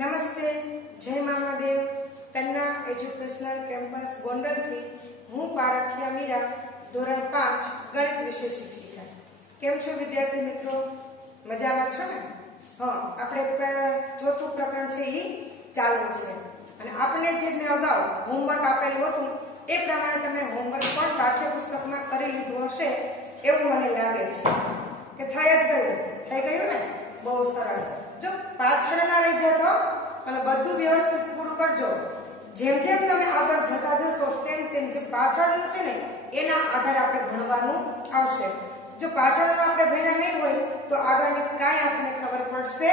नमस्ते, जय महादेव। कन्या एज्युकेशनल केम्पस गोंडल थी हूँ पारखिया मीरा धोरण 5 गणित विषय शिक्षिका। केम छो विद्यार्थी मित्रों, मजा में छो ने? हाँ, આપણે ચોથું પ્રકરણ છે ઈ ચાલુ છે અને આપણે જે મેં અગાઉ હોમવર્ક આપેલું હતું એ પ્રમાણે તમે હોમવર્ક પણ પાઠ્યપુસ્તકમાં કરી લીધું હશે એવું મને લાગે છે કે થઈ ગયું ને? બહુ સરસ। જો પાછળ ના રહી જતો અને બધું વ્યવસ્થિત પૂરું કરજો। જેમ જેમ તમે આગળ જતા જશો તેમ તેમ જે પાછળનું છે ને એના આધારે આપણે ભણવાનું આવશે। જો પાછળનું આપણે ભણ્યા નહીં હોય તો આગળની કાંઈ આપણને ખબર પડશે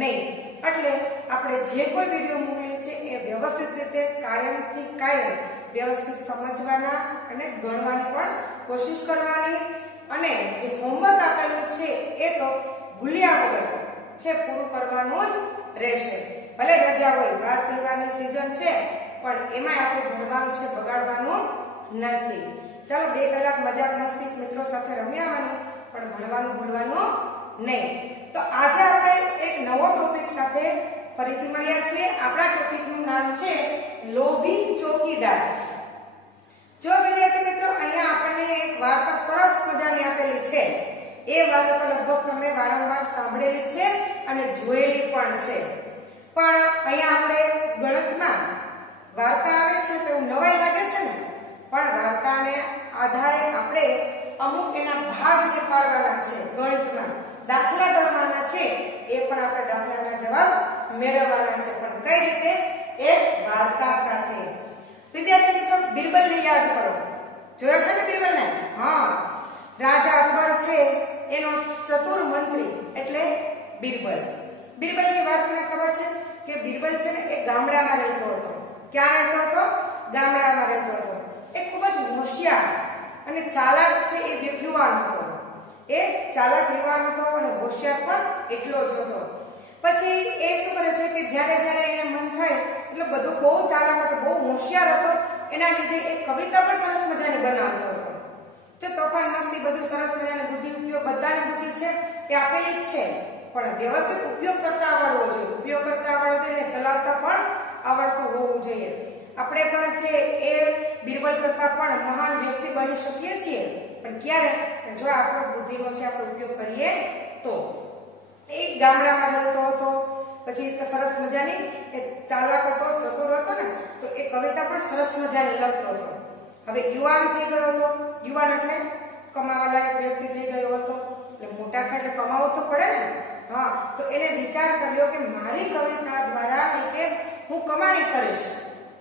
નહીં। એટલે આપણે જે કોઈ વિડિયો મોકલીએ છે એ વ્યવસ્થિત રીતે કાયમથી કાયમ વ્યવસ્થિત સમજવાના અને ગણવાની પણ કોશિશ કરવાની અને જે હોમવર્ક આપેલું છે એ તો ભૂલ્યા વગર છે પૂરું કરવાનું જ રહેશે। ભલે રજા હોય, વાર તહેવારની સીઝન છે પણ એમાં આપણે ભણવાનું છે, બગાડવાનું નથી। ચાલો 2 કલાક મજાક મસ્તી મિત્રો સાથે રમી આવવાનું પણ ભણવાનું ભૂલવાનું નહીં। તો આજે આપણે એક નવો ટોપિક સાથે ફરીથી મળ્યા છીએ। આપણા ટોપિકનું નામ છે લોભી ચોકીદાર। જો વિદ્યાર્થી મિત્રો અહીંયા આપણને એક વાર્તા સરસ મજાની આપેલી છે। એ વાર્તા લગભગ તમે વારંવાર સાંભળેલી છે અને જોયેલી પણ છે, પણ અહીંયા આપણે ગણિતમાં વાર્તા આવે છે તો નવાઈ લાગે છે ને, પણ વાર્તાને આધારે આપણે અમુક એના ભાગ જે પાડવાના છે, ગણિતમાં દાખલા ગણવાના છે, એ પણ આપણે દાખલાના જવાબ મેળવવાના છે, પણ કઈ રીતે? એક વાર્તા સાથે। વિદ્યાર્થી મિત્રો, બિરબલને યાદ કરો, જોયા છે ને બિરબલને? હા, રાજા અકબર છે એનો ચતુર મંત્રી એટલે બિરબલ। બિરબલની વાત તમને ખબર છે કે બિરબલ છે ને એ ગામડામાં રહેતો હતો। ક્યાં રહેતો હતો? ગામડામાં રહેતો હતો। એ ખૂબ જ હોશિયાર અને ચાલાક છે એ યુવાન હતો। એ ચાલાક યુવાન હતો અને હોશિયાર પણ એટલો જ હતો। પછી એ શું કરે છે કે જ્યારે જ્યારે એને મન થાય એટલે બધું બહુ ચાલાક હતો, બહુ હોશિયાર હતો, એના લીધે એ કવિતા પણ સરસ મજાની બનાવતો હતો। જો તોફાન મસ્તી બધું સરસ મજાની બુદ્ધિ ઉપયોગ બધાની બુદ્ધિ છે એ આપેલી જ છે, પણ વ્યવસ્થિત ઉપયોગ કરતા આવડવો જોઈએ। ઉપયોગ કરતા આવડવો જોઈએ, ચલાવતા પણ આવડતું હોવું જોઈએ। આપણે પણ છે એ બિરબલ કરતા પણ મહાન વ્યક્તિ બની શકીએ છીએ, પણ ક્યારે? જો આપણો બુદ્ધિનો છે આપણે ઉપયોગ કરીએ તો। એ ગામડામાં રહેતો હતો, પછી સરસ મજાની એ ચાલાક હતો, ચતુર હતો ને, તો એ કવિતા પણ સરસ મજાની લખતો હતો। હવે યુવાન થઈ ગયો હતો, યુવાન એટલે કમાવા લાયક વ્યક્તિ થઈ ગયો હતો, એટલે મોટા થાય એટલે કમાવું તો પડે ને। હા, તો એને વિચાર કર્યો કે મારી કવિતા દ્વારા કે હું કમાણી કરીશ।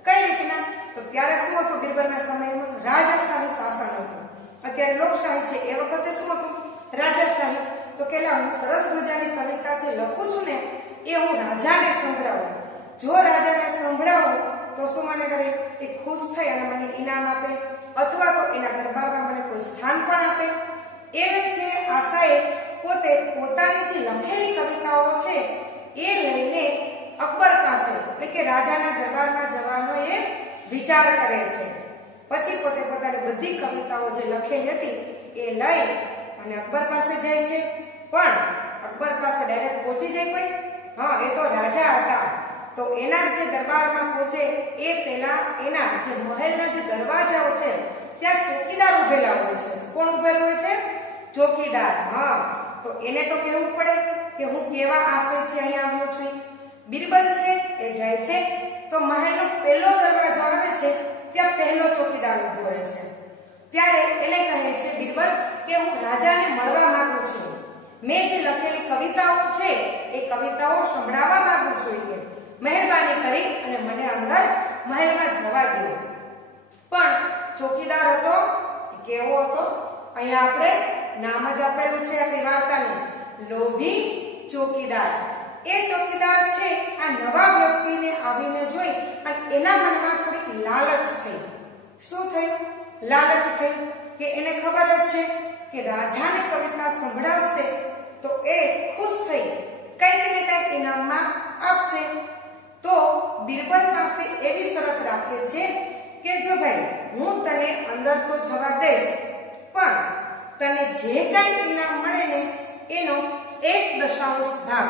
કઈ રીતના? તો ત્યારે શું હતું? બિરબલના સમયમાં રાજાશાહી શાસન હતું। અત્યારે લોકશાહી છે, એ વખતે શું હતું? રાજાશાહી। તો કેલા હું સરસ મજાની કવિતા છે લખું છું ને એ હું રાજાને સંભળાવું। જો રાજાને સંભળાવું તો શું મને કરે? એ ખુશ થઈ અને મને ઇનામ આપે અથવા તો એના દરબારમાં મને કોઈ સ્થાન પણ આપે। એવી છે આશાએ પોતે પોતાની જે લખેલી કવિતાઓ છે એ લઈને અકબર પાસે એટલે કે રાજાના દરબારમાં જવાનો એ વિચાર કરે છે। પછી પોતે પોતાની બધી કવિતાઓ જે લખેલી હતી એ લઈ અને અકબર પાસે જાય છે। પણ અકબર પાસે ડાયરેક્ટ પહોંચી જાય કોઈ? હા, એ તો રાજા હતા, તો એના જે દરબારમાં પહોંચે એ પહેલા એના જે મહેલના જે દરવાજાઓ છે ત્યાં ચોકીદાર ઉભેલા હોય છે। કોણ ઉભેલું હોય છે? ચોકીદાર। હા, તો એને તો કહેવું પડે કે હું કેવા આશયથી અહીં આવ્યો છું। બિરબલ છે એ જાય છે તો મહેલનો પહેલો દરવાજો આવે છે ત્યાં પહેલો ચોકીદાર ઉભો રહે છે। ત્યારે એને કહે છે બિરબલ કે હું રાજાને મળવા માંગુ છું, મેં જે લખેલી કવિતાઓ છે એ કવિતાઓ સંભળાવવા માંગુ છું, કે મહેરબાની કરી અને મને અંદર મહેલમાં જવા દો। પણ ચોકીદાર હતો કેવો હતો? અહીંયા આપણે નામ જ આપેલું છે આપણી વાર્તાનું, લોભી ચોકીદાર। એ ચોકીદાર છે આ નવા વ્યક્તિને આવીને જોઈ અને એના મનમાં થોડીક લાલચ થઈ। શું થયું? લાલચ થઈ કે એને ખબર જ છે કે રાજાને કવિતા સંભળાવશે તો એ ખુશ થઈ કંઈક ને કંઈક ઇનામમાં આપશે। તો બિરબલ પાસે એવી શરત રાખે છે કે જો ભાઈ હું તને અંદર તો જવા દઈશ, પણ તને જે કંઈ ઇનામ મળે ને એનો 1/10 ભાગ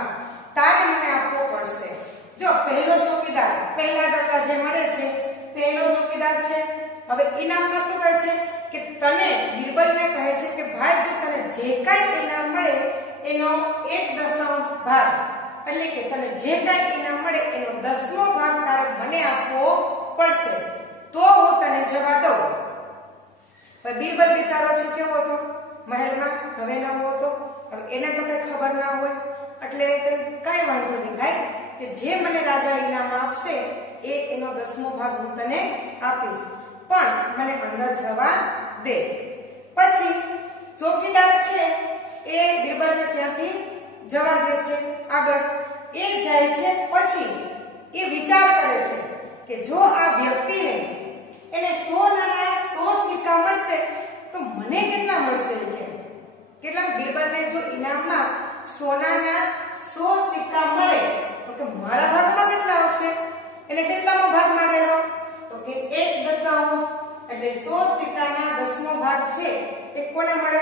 તારે મને આપવો પડશે। જો પહેલો ચોકીદાર પહેલા દરવાજે મળે છે, પહેલો ચોકીદાર છે। હવે ઇનામમાં શું કહે છે કે તને બિરબલને કહે છે કે ભાઈ જો તને જે કાંઈ ઇનામ મળે એનો 1/10 ભાગ એટલે કે તને જે કાંઈ ઇનામ મળે એનો 10મો ભાગ તારે મને આપવો પડશે તો હું તને જવા દઉં। પણ બિરબલ બિચારો છે કેવો હતો, મહેલમાં હવે નવો હતો, હવે એને તો કઈ ખબર ના હોય એટલે કઈ વાંધો નહીં ભાઈ કે જે મને રાજા ઇનામ આપશે એ એનો 10મો ભાગ હું તને આપીશ, પણ મને અંદર જવા દે। પછી ચોકીદાર છે એ બિરબલને ત્યાંથી જવા દે છે। આગળ એ જાય છે, પછી એ વિચાર કરે છે કે જો આ વ્યક્તિને એને સોનાના 100 સિક્કા મળશે તો મને કેટલા મળશે કે કેટલા બિરબલને જો ઇનામમાં સોનાના 100 સિક્કા મળે તો કે મારા ભાગમાં કેટલા આવશે, એને કેટલામો ભાગ માંગેલો તો કે 1/10 એટલે 100 સિક્કાના 10મો ભાગ છે તે કોને મળે,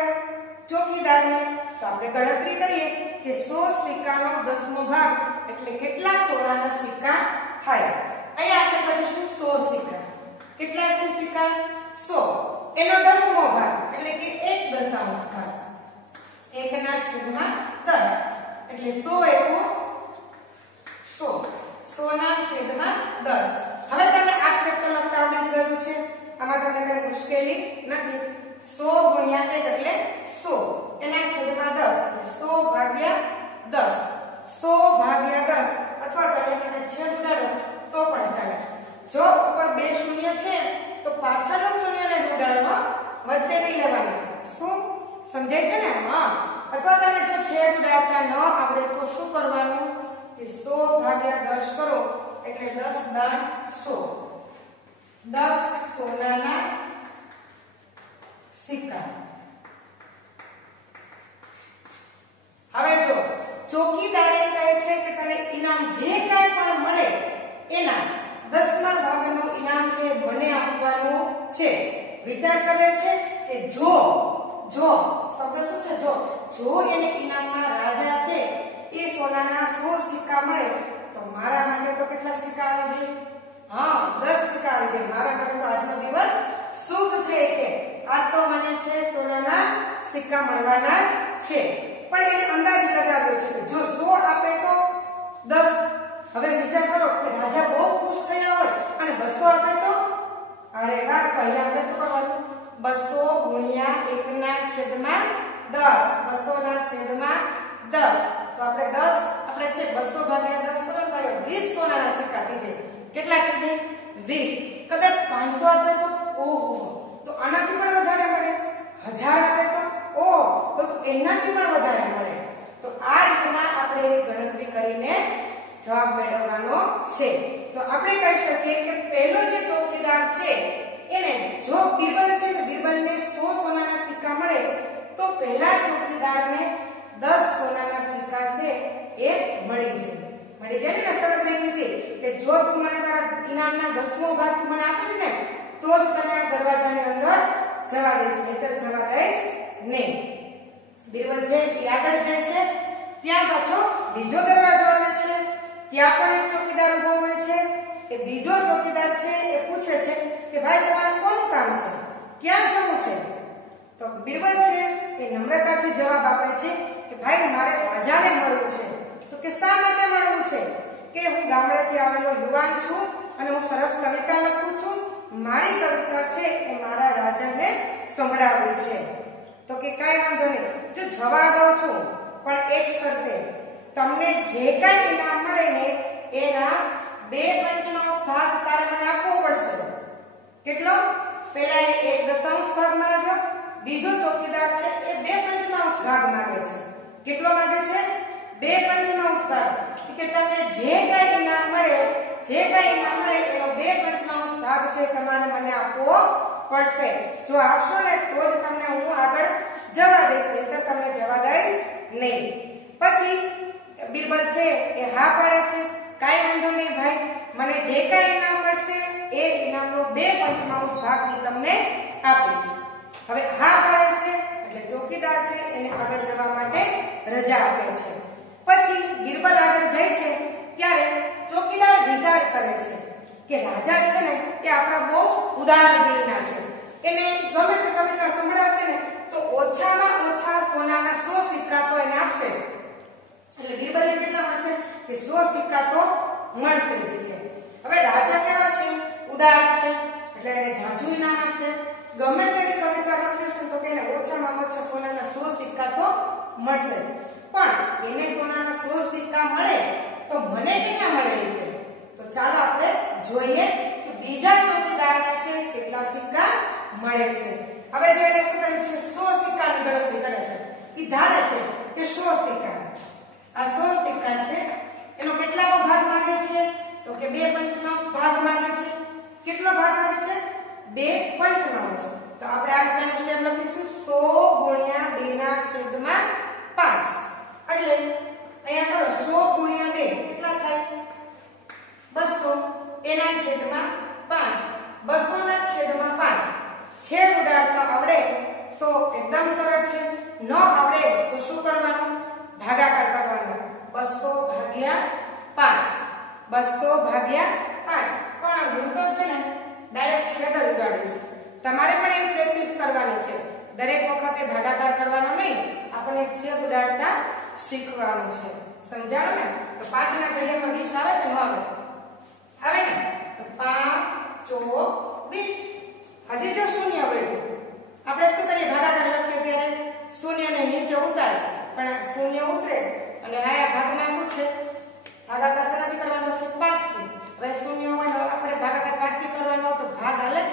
ચોકીદારને। તો આપણે ગણતરી કરીએ કે 100 સિક્કાનો 10મો ભાગ એટલે કેટલા સોનાના સિક્કા થાય। અહીંયા આપણે કરીશું 100 સિક્કા, કેટલા છે સિક્કા 100 એનો 10મો ભાગ એટલે કે 1/10 ભાગ 1/10 એટલે 100 એકો 100 100/10। હવે તમને આ સ્ટેપ તો લખતા આવડી ગયું છે, આમાં તમને કઈ મુશ્કેલી નથી। 100 ગુણ્યા 1 એટલે 100 એના છેદમાં 10 એટલે 100 ભાગ્યા 10 100 ભાગ્યા 10 અથવા તો તમે છેદ ઉડાડો તો પણ ચાલે। જો ઉપર બે શૂન્ય છે તો પાછળનો શૂન્યને ઉડાડો, વચ્ચે નહીં લેવાના। શું સમજાય છે ને? હા। અથવા તમે જો છેદ ઉડાડતા ન આવડે તો શું કરવાનું કે 100 ભાગ્યા 10 કરો એટલે 10/100 10 સોનાના સિક્કા। હવે જો ચોકીદારે કહે છે કે તને ઇનામ જે કાંઈ પણ મળે એના 10મા ભાગનું ઇનામ છે મને આપવાનું છે। વિચાર કરે છે કે જો શબ્દ શું છે જો એને ઇનામમાં રાજા છે એ સોનાના 100 સિક્કા મળે તો મારા માટે તો કેટલા સિક્કા આવે છે? હા 10 સિક્કા આવે છે। મારા માટે તો આજનો દિવસ શુભ છે કે આ તો મને છે સોનાના સિક્કા મળવાના જ છે। પણ એને અંદાજ લગાવ્યો છે કે જો 100 આપે તો 10। હવે વિચાર કરો કે રાજા બહુ ખુશ થયા હોય અને 200 આપે તો અરે વાહ, તો અહીંયા આપણે શું કરવાનું 200 ગુણ્યા 1/10 200/10 તો આપણે 10 આપણે છે 200 ભાગ્યા 10 કરો તો 20 સોનાના સિક્કા થઈ જાય। કેટલા થઈ જાય? 20। કદાચ 500 આપે તો ઓહો તો આનાથી પણ વધારે મળે, 1000 આપે તો ઓહો તો એનાથી પણ વધારે મળે। તો આ રીતના આપણે એની ગણતરી કરીને જવાબ મેળવવાનો છે। તો આપણે કહી શકીએ કે પહેલો જે ચોકીદાર છે એને જો બિરબલ છે કે બિરબલને 100 સોનાના સિક્કા મળે તો પહેલા ચોકીદારને 10 સોનાના સિક્કા છે એ મળી જાય ને। સરસ મેં કીધી કે જો તું મને તારા ઇનામના 10મો ભાગ તું મને આપીશ ને તો જ તને આ દરવાજાની અંદર જવા દઈશ, નહીંતર જવા દઈશ નહીં। બિરબલ છે એ આગળ જાય છે, ત્યાં પાછો બીજો દરવાજો આવે છે, ત્યાં પણ એક ચોકીદાર ઉભો હોય છે। એ બીજો ચોકીદાર છે એ પૂછે છે કે ભાઈ તમારે કોનું કામ છે, ક્યાં જવું છે? તો બિરબલ છે એ નમ્રતાથી જવાબ આપે છે કે ભાઈ મારે રાજાને મળવું છે। તો કે શા માટે મળવું છે? કે હું ગામડેથી આવેલો યુવાન છું અને હું સરસ કવિતા લખું છું, મારી કવિતા છે એ મારા રાજાને સંભળાવવી છે। તો કે કાઈ વાંધો નહીં, જો જવા દઉં છું પણ એક શરતે, તમને જે કાંઈ ઇનામ મળે ને એના 2/5 ભાગ તારે મને આપવો પડશે। કેટલો? પહેલા એ 1/10 ભાગ માંગ્યો, બીજો ચોકીદાર છે એ 2/5 ભાગ માંગે છે। કેટલો માંગે છે? 2/5 ભાગ। કે તમને જે કાંઈ ઇનામ મળે એનો 2/5 ભાગ છે તમારે મને આપવો પડશે। જો આપશો ને તો જ તમને હું આગળ જવા દઈશ, નહીંતર તમને જવા દઈશ નહીં। પછી બિરબલ છે એ હા પાડે છે, કાઈ વાંધો નહીં ભાઈ, મને જે કાંઈ ઇનામ મળશે એ ઇનામનો 2/5 ભાગ હું તમને આપીશ। હવે હા પાડે છે એટલે ચોકીદાર છે એને આગળ જવા માટે રજા આપે છે। પછી બિરબલ આગળ જાય છે ત્યારે ચોકીદાર વિચાર કરે છે કે રાજા છે ને એ આપણા બહુ ઉદાર દિલના છે, એને ગમે તે કવિતા સંભળાવશે ને તો ઓછામાં ઓછા સોનાના 100 સિક્કા તો એને આપશે જ. એટલે બીરબલને કેટલા મળશે કે 100 સિક્કા તો મળશે જ. હવે રાજા કેવા છે? ઉદાર છે, એટલે એને જાજુ ઇનામ આપશે. ગમે તેવી કવિતા લખી છે તો કે એને ઓછામાં ઓછા સોનાના 100 સિક્કા તો મળશે જ. પણ એને સોનાના 100 સિક્કા મળે તો મને કેટલા મળે? તો ચાલો આપણે જોઈએ કે બીજા ચોકીદારના છે કેટલા સિક્કા મળે છે. હવે જો એને શું કરે છે? 100 સિક્કાની ગણતરી કરે છે. ઈ ધારે છે કે 100 સિક્કા, આ 100 સિક્કા છે એનો કેટલામો ભાગ માંગે છે? તો કે 2/5 ભાગ માંગે છે. કેટલો ભાગ માંગે છે? 2/5. તો આપણે આ રીતના સ્ટેપ લખીશું 100 ગુણ્યા 2 ના છેદમાં 5. એટલે અહીંયા કરો 100 ગુણ્યા 2 કેટલા થાય? 200. એના છેદમાં 5. 200 ના છેદમાં 5. છેદ ઉડાડતા આવડે તો એકદમ સરળ છે, ન આવડે તો શું કરવાનું? ભાગાકાર કરવાનો. 200 ભાગ્યા 5. 200 ભાગ્યા 5. પણ હું તો છે ને ડાયરેક્ટ છેદ જ ઉડાડીશ. તમારે પણ એમ પ્રેક્ટિસ કરવાની છે. દરેક વખતે ભાગાકાર કરવાનો નહીં, આપણે છેદ ઉડાડતા શીખવાનું છે. સમજાણો ને? તો 5 ના ઘડિયામાં 20 આવે કે ન આવે? આવે ને? તો 5 ચોક 20. હજી જો શૂન્ય હોય આપણે શું કરીએ? ભાગાકાર લખીએ ત્યારે શૂન્યને નીચે ઉતારે, પણ શૂન્ય ઉતરે અને આ ભાગમાં શું છે? ભાગાકાર શેનાથી કરવાનો છે? 5 થી. હવે શૂન્ય હોય આપણે ભાગાકાર 5 થી કરવાનો તો ભાગ હાલે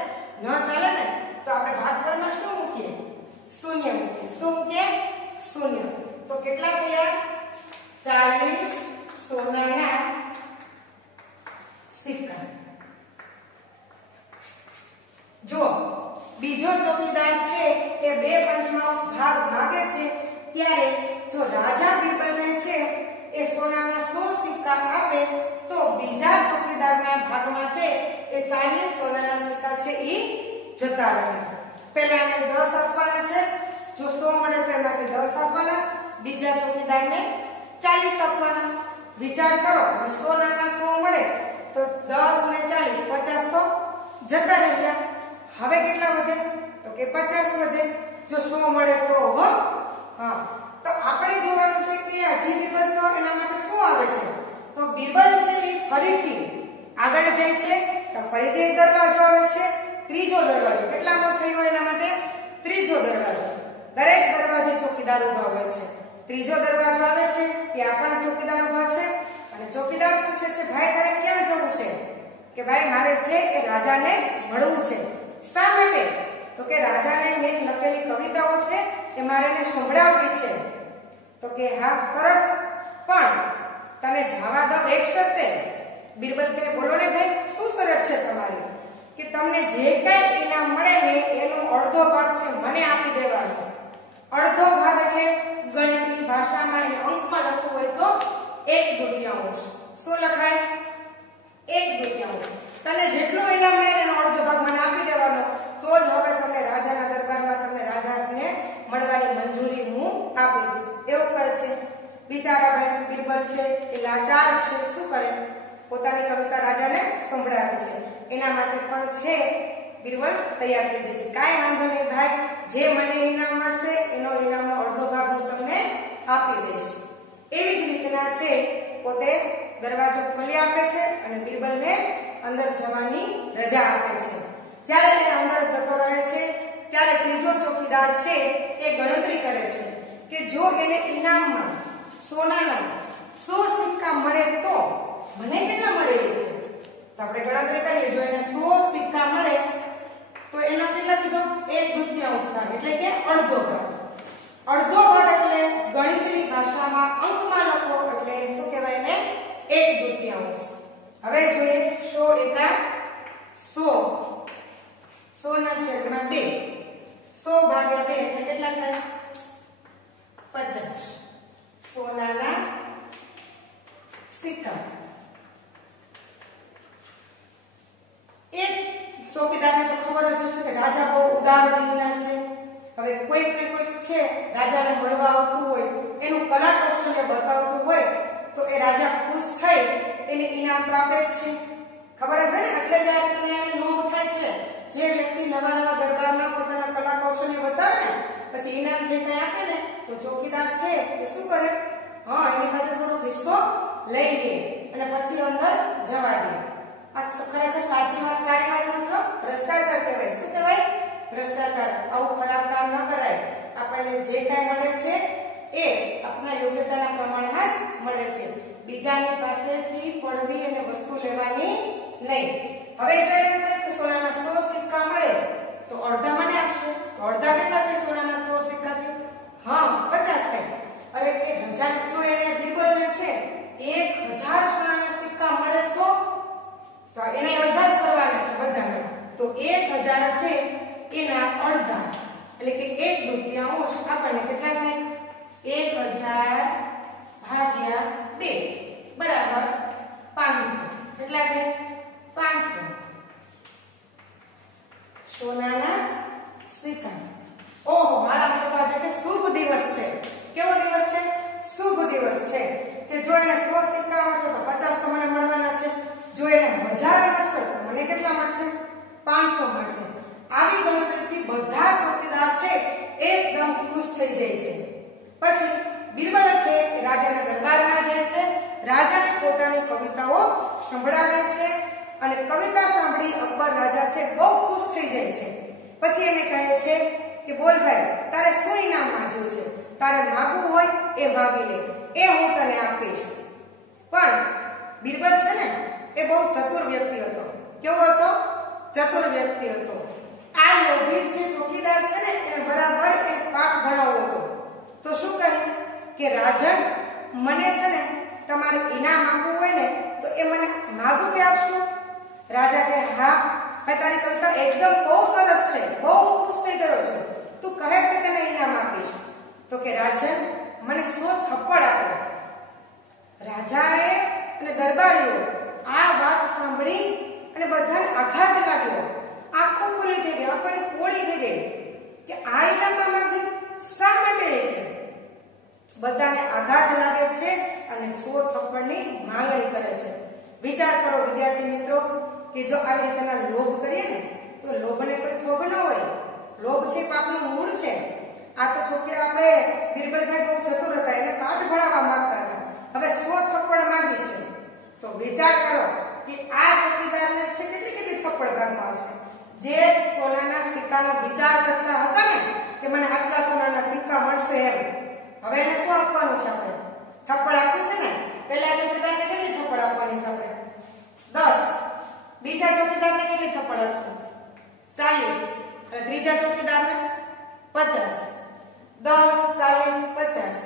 ન ચાલે ને? તો આપણે ભાગફળમાં શું મૂકીએ? શૂન્ય મૂકીએ. શું મૂકીએ? શૂન્ય. તો કેટલા થયા? 40 સોનાના સિક્કા. જો બીજો ચોકીદાર છે એ 2/5 ભાગ માંગે છે, ત્યારે જો રાજા બીરબલને છે એ સોનાના 100 સિક્કા આપે તો બીજા ચોકીદારના ભાગમાં છે એ 40 સોનાના સિક્કા છે એ જતા રહે. પહેલા એને 10 આપવાના છે, જો 100 મળે તો એમાંથી 10 આપવાના, બીજા ચોકીદારને 40 આપવાના. વિચાર કરો, 100 ના 100 મળે તો 10 ને 40 50 તો જતા રહ્યા. હવે કેટલા વધે? તો કે 50 વધે. જો 100 મળે તો હા, તો આપણે જોવાનું છે કે હજી બીરબલ તો એના માટે શું આવે છે? તો બીરબલ છે એ ફરીથી આગળ જાય છે તો ફરીથી એક દરવાજો આવે છે, ત્રીજો દરવાજો. કેટલામો થયો એના માટે? ત્રીજો દરવાજો. દરેક દરવાજે ચોકીદાર ઊભા હોય છે. ત્રીજો દરવાજો આવે છે, ત્યાં પણ ચોકીદાર ઊભા છે અને ચોકીદાર પૂછે છે, ભાઈ તારે ક્યાં જવું છે? કે ભાઈ મારે છે એ રાજાને મળવું છે. શા માટે? તો કે રાજાને મેં લખેલી કવિતાઓ છે એ મારે એને સંભળાવવી છે. તો કે હા સરસ, પણ તને જવા દો એક શરતે. બીરબલ કહે બોલો ને ભાઈ, શું શરત છે તમારી? કે તમને જે કઈ ઇનામ મળે ને એનો અડધો ભાગ છે મને આપી દેવાનો. અડધો ભાગ એટલે ગણિતની ભાષામાં એને અંકમાં લખવું હોય તો 1/2. શું લખાય? 1/2. તને જેટલું ઇનામ મળે એનો અડધો ભાગ મને આપી દેવાનો, તો જ હવે તમને રાજાના દરબારમાં તમને રાજાને મળવાની મંજૂરી હું આપીશ. એવું કહે છે. બિચારા ભાઈ બીરબલ છે એ લાચાર છે. શું કરે? પોતાની કવિતા રાજાને સંભળાવે છે. એના માટે પણ છે બીરબલ તૈયાર થઈ જાય છે. કાંઈ વાંધો નહીં ભાઈ, જે મને ઇનામ મળશે એનો ઇનામનો અડધો ભાગ હું તમને આપી દઈશ. એવી જ રીતના છે પોતે દરવાજો ખોલી આપે છે અને બીરબલને અંદર જવાની રજા આપે છે. જ્યારે તે અંદર જતો રહે છે ત્યારે ત્રીજો ચોકીદાર છે એ ગણતરી કરે છે કે જો એને ઇનામમાં સોનાના 100 સિક્કા મળે તો મને કેટલા મળે? તો આપણે ગણતરી કરીએ. જો એને 100 સિક્કા મળે તો એનો કેટલા કીધો? 1/2 ભાગ એટલે કે અડધો ભાગ. અડધો ભાગ એટલે ગણિતની ભાષામાં અંકમાં લખો એટલે શું કહેવાય ને? 1/2. હવે જોઈએ 100 એકા 100. 100 ના છેદમાં 2. 100 ભાગ્યા 2 એટલે કેટલા થાય? 50 સોનાના સિક્કા. એક ચોકીદારને તો ખબર જ હશે કે રાજા બહુ ઉદાર દિલના છે. હવે કોઈક ને કોઈક છે રાજાને મળવા આવતું હોય, એનું કલા કૌશલ્ય બતાવતું હોય તો એ રાજા ખુશ થઈ એને ઇનામ તો આપે જ છે, ખબર જ હોય ને, એટલે જ આ રીતે લોભ થાય છે. જે વ્યક્તિ નવા નવા દરબારમાં પોતાના કલા કૌશલ્ય બતાવે ને પછી ઇનામ જે કંઈ આપે ને તો ચોકીદાર છે એ શું કરે, હા એની પાસે થોડો હિસ્સો લઈ લે અને પછી અંદર જવા દે. આ ખરેખર સાચી વાત, સારી વાત નથી, ભ્રષ્ટાચાર કહેવાય. શું કહેવાય? ભ્રષ્ટાચાર. આવું ખરાબ કામ ન કરાય. આપણને જે કાંઈ મળે છે એ આપણા યોગ્યતાના પ્રમાણમાં જ મળે છે. બીજાની પાસેથી પડવી અને વસ્તુ લેવાની નહીં. હવે જો એમ થાય કે સોનાના 100 સિક્કા મળે તો અડધા મને આપશે, તો અડધા કેટલા થાય સોનાના 100 સિક્કાથી? હા 50 થાય. અરે 1000 જો એને બિરબલને છે 1000 સોનાના સિક્કા મળે તો એને અડધા જ કરવાના છે બધાને. તો 1000 છે એના અડધા એટલે કે 1/2 આપણને કેટલા થાય? 1000 ભાગ્યા 2 બરાબર 500. કેટલા થાય? 500 સોનાના સિક્કા. ઓહો, મારા માટે તો આજે કે શુભ દિવસ છે. કેવો દિવસ છે? શુભ દિવસ છે. કે જો એને 100 સિક્કા મળશે તો 50 તો મને મળવાના છે. જો એને 1000 મળશે તો મને કેટલા મળશે? 500 મળશે. આવી ગણતરીથી બધા ચોકીદાર છે એકદમ ખુશ થઈ જાય છે. પછી બિરબલ છે રાજાના દરબારમાં જાય છે, રાજાને પોતાની કવિતાઓ સંભળાવે છે અને કવિતા સાંભળી અકબર રાજા છે બહુ ખુશ થઈ જાય છે. પછી એને કહે છે કે બોલ ભાઈ, તારે શું ઇનામ માંગ્યું છે? તારે માગવું હોય એ માગી લે, એ હું તને આપીશ. પણ બિરબલ છે ને એ બહુ ચતુર વ્યક્તિ હતો. કેવો હતો? ચતુર વ્યક્તિ હતો. આ લોભી જે ચોકીદાર છે ને એને બરાબર એક પાઠ ભણાવવો હતો. તો શું કહ્યું કે રાજન, મને છે ને તમારે ઇનામ આપવું હોય ને તો એ મને માગું કે આપશો? રાજા કહે હા, મેં તારી કવિતા એકદમ બહુ સરસ છે, બહુ ખુશ થઈ ગયો છું, તું કહે કે તને ઇનામ આપીશ. તો કે રાજન, મને 100 થપ્પડ આપો. રાજાએ અને દરબારીઓ આ વાત સાંભળી અને બધાને આઘાત લાગ્યો. આંખો ખુલી થઈ ગઈ, આંખોની પોળી થઈ ગઈ કે આ ઇનામ માંગ્યું શા માટે? બધાને આઘાત લાગે છે અને 100 થપ્પડની માંગણી કરે છે. વિચાર કરો વિદ્યાર્થી મિત્રો કે જો આવી રીતના લોભ કરીએ ને તો લોભને કોઈ થોભ ન હોય. લોભ છે પાપનું મૂળ છે. આ તો છોકરા આપણે બિરબલભાઈ બહુ ચતુર હતા, એને પાઠ ભણાવવા માંગતા હતા. હવે 100 થપ્પડ માંગી છે તો વિચાર કરો કે આ ચોકીદારને છે કેટલી થપ્પડ ઘરમાં આવશે. જે સોનાના સિક્કાનો વિચાર કરતા હતા ને કે મને આટલા સોનાના સિક્કા મળશે એમ, હવે એને શું આપવાનું છે? આપણે થપ્પડ આપ્યું છે ને, પહેલા ચોકીદારને કેટલી થપ્પડ આપવાની છે? આપણે 10. બીજા ચોકીદારને કેટલી થપ્પડ આપશું? 40. અને ત્રીજા ચોકીદારને 50. 10 40 50.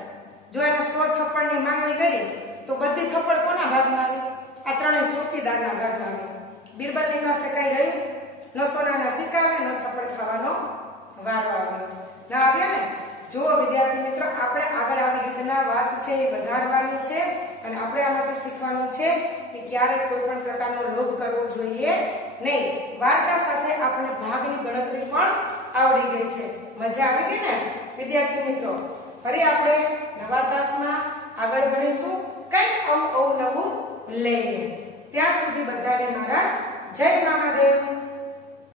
જો એને 100 થપ્પડની માંગણી કરી તો બધી થપ્પડ કોના ભાગમાં આવી? આ ત્રણેય ચોકીદારના ભાગમાં આવી. બિરબલની પાસે કઈ રહ્યું? ન સોનાના સિક્કા આવે, ન થપ્પડ ખાવાનો વારો આવ્યો. ના આવ્યા ને? જુઓ વિદ્યાર્થી મિત્રો, આપણે આગળ આવી રીતના વાત છે એ વધારવાની છે અને આપણે આમાંથી શીખવાનું છે કે ક્યારેય કોઈ પણ પ્રકારનો લોભ કરવો જોઈએ નહીં. વાર્તા સાથે આપણે ભાગની ગણતરી પણ આવડી ગઈ છે. મજા આવી ગઈ ને વિદ્યાર્થી મિત્રો? ફરી આપણે નવા તાસમાં આગળ ભણીશું કંઈક અવનવું લઈને. ત્યાં સુધી બધાને મારા જય મહાદેવ.